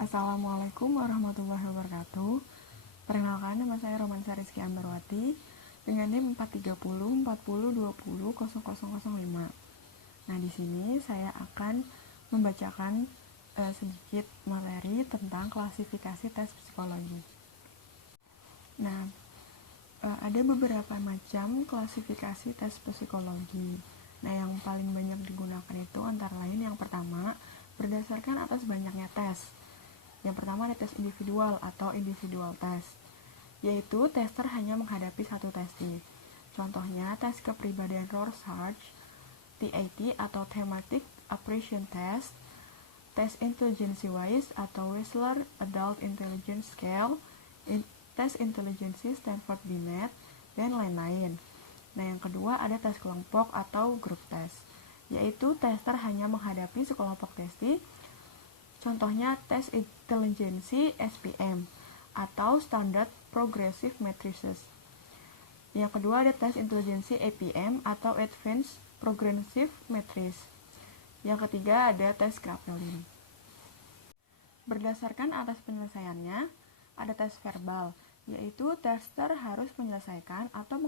Assalamualaikum warahmatullahi wabarakatuh. Perkenalkan, nama saya Romansa Rizky Ambarwati dengan NIM 43040200005. Nah, di sini saya akan membacakan sedikit materi tentang klasifikasi tes psikologi. Nah, ada beberapa macam klasifikasi tes psikologi. Nah, yang paling banyak digunakan itu antara lain yang pertama, berdasarkan atas banyaknya tes. Yang pertama ada tes individual atau individual test, yaitu tester hanya menghadapi satu testif. Contohnya tes kepribadian Rorschach, TAT atau Thematic Appraisal Test, tes intelligence-wise atau Wechsler Adult Intelligence Scale, tes intelligence Stanford Binet, dan lain-lain. Nah, yang kedua ada tes kelompok atau group test, yaitu tester hanya menghadapi sekelompok testi. Contohnya tes intelijensi SPM atau Standard Progressive Matrices. Yang kedua ada tes intelijensi APM atau Advanced Progressive Matrices. Yang ketiga ada tes Kraepelin. Berdasarkan atas penyelesaiannya, ada tes verbal, yaitu tester harus menyelesaikan atau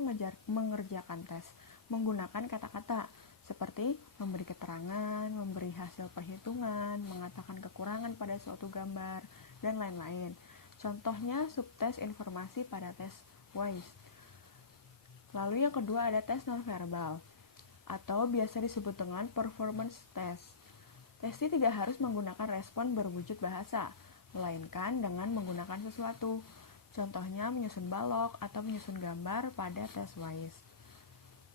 mengerjakan tes menggunakan kata-kata seperti memberi keterangan, memberi hasil perhitungan, mengatakan kekurangan pada suatu gambar, dan lain-lain. Contohnya subtes informasi pada tes WISE. Lalu yang kedua ada tes nonverbal, atau biasa disebut dengan performance test. Testi tidak harus menggunakan respon berwujud bahasa, melainkan dengan menggunakan sesuatu. Contohnya menyusun balok atau menyusun gambar pada tes WISE.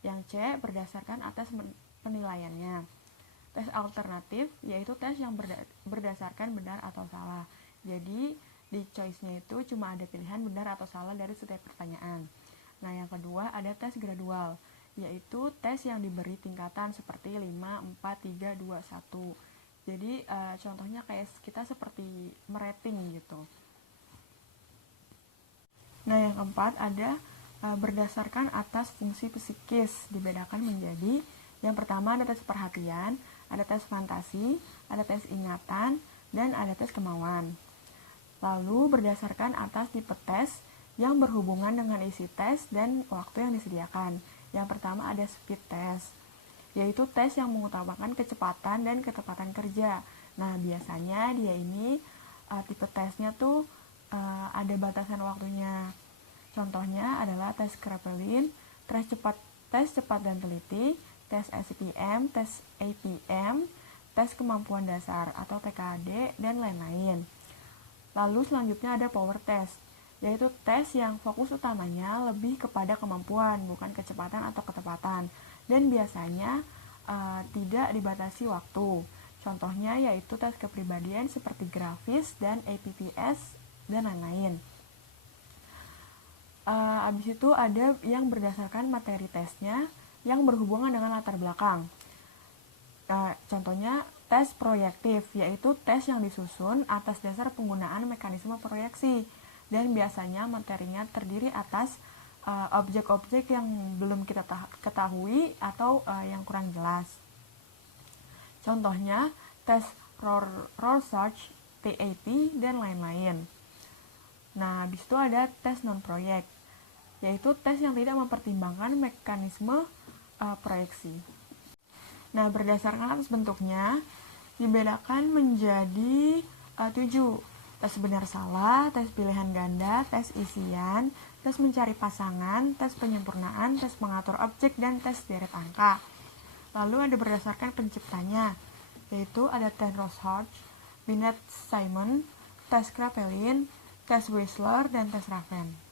Yang C, berdasarkan atas penilaiannya. Tes alternatif, yaitu tes yang berdasarkan benar atau salah. Jadi, di choice-nya itu cuma ada pilihan benar atau salah dari setiap pertanyaan. Nah, yang kedua ada tes gradual, yaitu tes yang diberi tingkatan seperti 5, 4, 3, 2, 1. Jadi, contohnya kayak kita seperti merating gitu. Nah, yang keempat ada berdasarkan atas fungsi psikis, dibedakan menjadi yang pertama ada tes perhatian, ada tes fantasi, ada tes ingatan, dan ada tes kemauan. Lalu berdasarkan atas tipe tes yang berhubungan dengan isi tes dan waktu yang disediakan. Yang pertama ada speed test, yaitu tes yang mengutamakan kecepatan dan ketepatan kerja. Nah, biasanya dia ini tipe tesnya tuh ada batasan waktunya. Contohnya adalah tes Kraepelin, tes cepat dan teliti, tes SPM, tes APM, tes kemampuan dasar atau TKD, dan lain-lain. Lalu selanjutnya ada power test, yaitu tes yang fokus utamanya lebih kepada kemampuan, bukan kecepatan atau ketepatan, dan biasanya tidak dibatasi waktu. Contohnya yaitu tes kepribadian seperti grafis dan APPS, dan lain-lain. Abis itu ada yang berdasarkan materi tesnya yang berhubungan dengan latar belakang. Contohnya tes proyektif, yaitu tes yang disusun atas dasar penggunaan mekanisme proyeksi, dan biasanya materinya terdiri atas objek-objek yang belum kita ketahui atau yang kurang jelas. Contohnya tes Rorschach, TAT, dan lain-lain. Nah, habis itu ada tes non-proyek, yaitu tes yang tidak mempertimbangkan mekanisme proyeksi. Nah, berdasarkan atas bentuknya, dibedakan menjadi 7. Tes benar salah, tes pilihan ganda, tes isian, tes mencari pasangan, tes penyempurnaan, tes mengatur objek, dan tes deret angka. Lalu ada berdasarkan penciptanya, yaitu ada tes Rorschach, Binet-Simon, tes Kraepelin, tes Wechsler, dan tes Raven.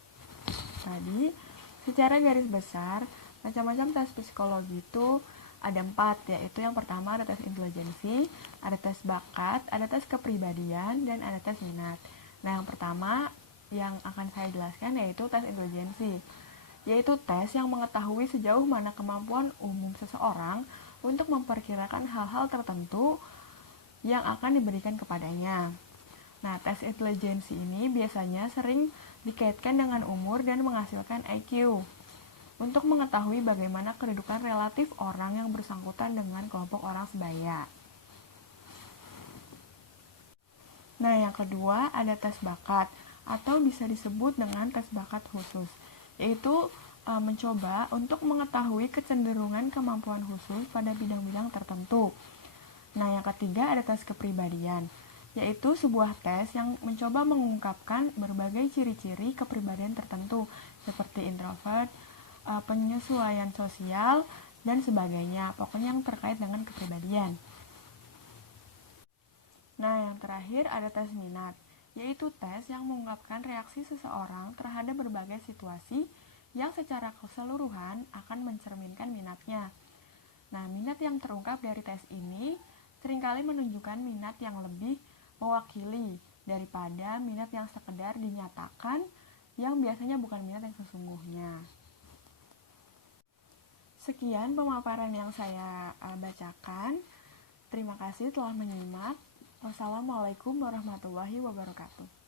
Tadi, secara garis besar, macam-macam tes psikologi itu ada 4, yaitu yang pertama ada tes intelijensi, ada tes bakat, ada tes kepribadian, dan ada tes minat. Nah, yang pertama yang akan saya jelaskan yaitu tes intelijensi, yaitu tes yang mengetahui sejauh mana kemampuan umum seseorang untuk memperkirakan hal-hal tertentu yang akan diberikan kepadanya. Nah, tes intelijensi ini biasanya sering dikaitkan dengan umur dan menghasilkan IQ untuk mengetahui bagaimana kedudukan relatif orang yang bersangkutan dengan kelompok orang sebaya. Nah, yang kedua ada tes bakat atau bisa disebut dengan tes bakat khusus, yaitu mencoba untuk mengetahui kecenderungan kemampuan khusus pada bidang-bidang tertentu. Nah, yang ketiga ada tes kepribadian, yaitu sebuah tes yang mencoba mengungkapkan berbagai ciri-ciri kepribadian tertentu, seperti introvert, penyesuaian sosial, dan sebagainya, pokoknya yang terkait dengan kepribadian. Nah, yang terakhir ada tes minat, yaitu tes yang mengungkapkan reaksi seseorang terhadap berbagai situasi yang secara keseluruhan akan mencerminkan minatnya. Nah, minat yang terungkap dari tes ini seringkali menunjukkan minat yang lebih mewakili daripada minat yang sekedar dinyatakan yang biasanya bukan minat yang sesungguhnya. Sekian pemaparan yang saya bacakan. Terima kasih telah menyimak. Wassalamualaikum warahmatullahi wabarakatuh.